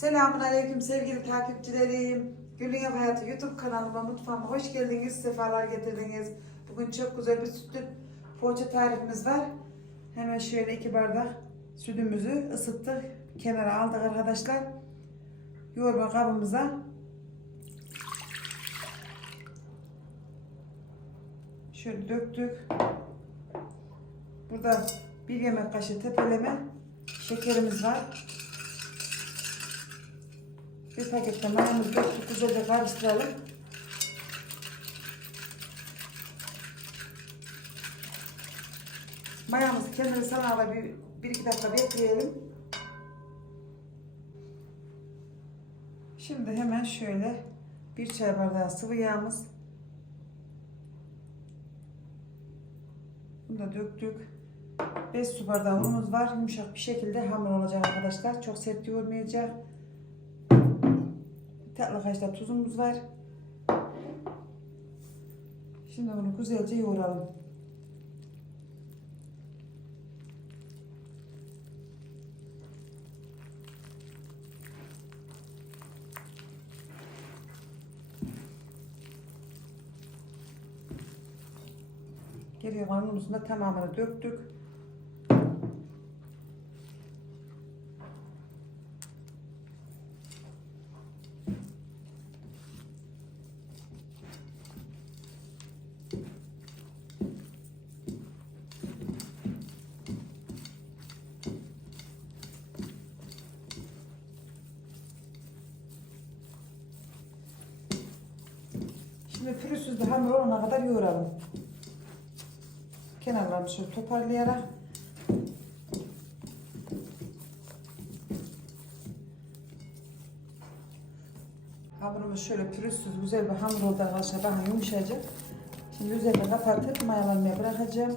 Selamun Aleyküm sevgili takipçilerim. Gülün Ev Hayatı YouTube kanalıma, mutfağıma hoş geldiniz, sefalar getirdiniz. Bugün çok güzel bir sütlü poğaça tarifimiz var. Hemen şöyle iki bardak sütümüzü ısıttık. Kenara aldık arkadaşlar. Yoğurma kabımıza şöyle döktük. Burada bir yemek kaşığı tepeleme şekerimiz var. Bir pakette mayamızı döktük güzelce karıştıralım. Mayamızı kendini sanarla bir, bir iki dakika bekleyelim. Şimdi hemen şöyle bir çay bardağı sıvı yağımız. Bunu da döktük. 5 su bardağı unumuz var. Yumuşak bir şekilde hamur olacak arkadaşlar. Çok sert yoğurmayacak. Tatlı kaşık tuzumuz var. Şimdi bunu güzelce yoğuralım. Geriye kalan unumuzun da tamamını döktük. Şimdi pürüzsüz de hamur olana kadar yoğuralım. Kenarlarını şöyle toparlayarak Hamurumuz şöyle pürüzsüz güzel bir hamur oldu arkadaşlar. Bakın yumuşacık. Şimdi üzerine kapatıp mayalanmaya bırakacağım.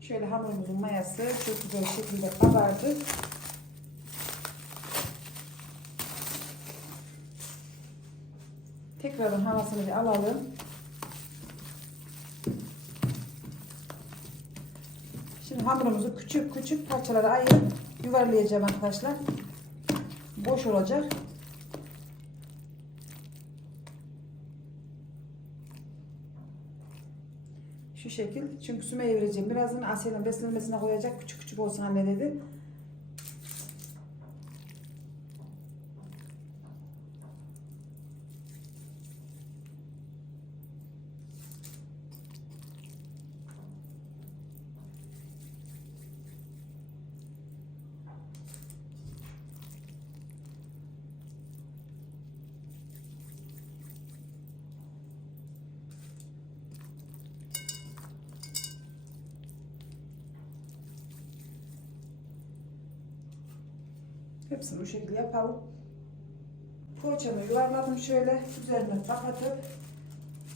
Şöyle hamurumuzun mayası çok güzel şekilde kabardı. Tekrardan havasını bir alalım. Şimdi hamurumuzu küçük küçük parçalara ayırıp yuvarlayacağım arkadaşlar. Boş olacak. Şu şekil. Çünkü Sümeyye vereceğim. Birazdan Asya'nın beslenmesine koyacak. Küçük küçük olsun anne dedi. Hepsini bu şekilde yapalım. Poğaçamı yuvarladım şöyle. Üzerine kapatıp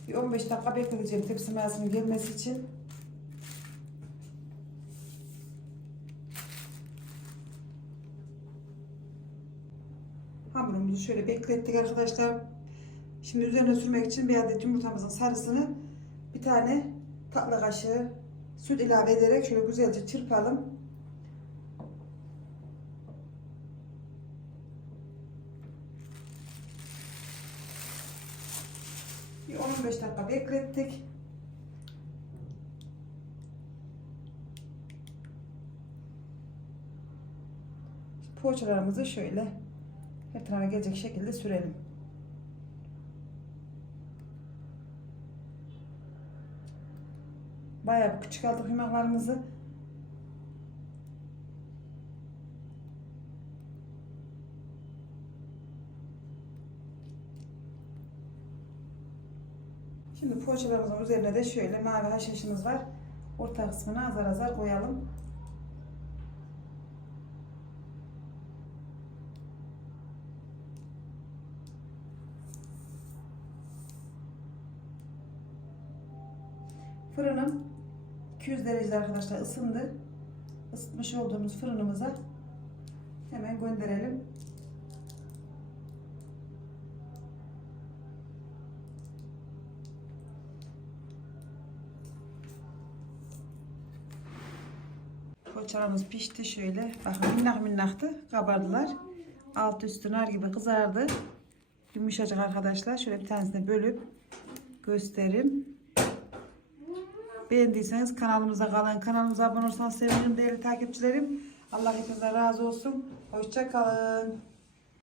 bir 15 dakika bekleyeceğim tepsi mayasının gelmesi için. Hamurumuzu şöyle beklettik arkadaşlar. Şimdi üzerine sürmek için bir adet yumurtamızın sarısını bir tane tatlı kaşığı süt ilave ederek şöyle güzelce çırpalım. Bir 10-15 dakika beklettik. Poğaçalarımızı şöyle etrafa gelecek şekilde sürelim. Bayağı bir küçük aldık yumaklarımızı. Şimdi poğaçalarımızın üzerine de şöyle mavi haşhaşımız var. Orta kısmına azar azar koyalım. Fırınım 200 derecede arkadaşlar ısındı. Isıtmış olduğumuz fırınımıza hemen gönderelim. Poğaçalarımız pişti şöyle. Bakın minnak minnaktı. Kabardılar. Alt üstü nar gibi kızardı. Yumuşacık arkadaşlar. Şöyle bir tanesini bölüp göstereyim. Beğendiyseniz kanalımıza kalın. Kanalımıza abone olursanız sevinirim değerli takipçilerim. Allah hepinizden razı olsun. Hoşça kalın.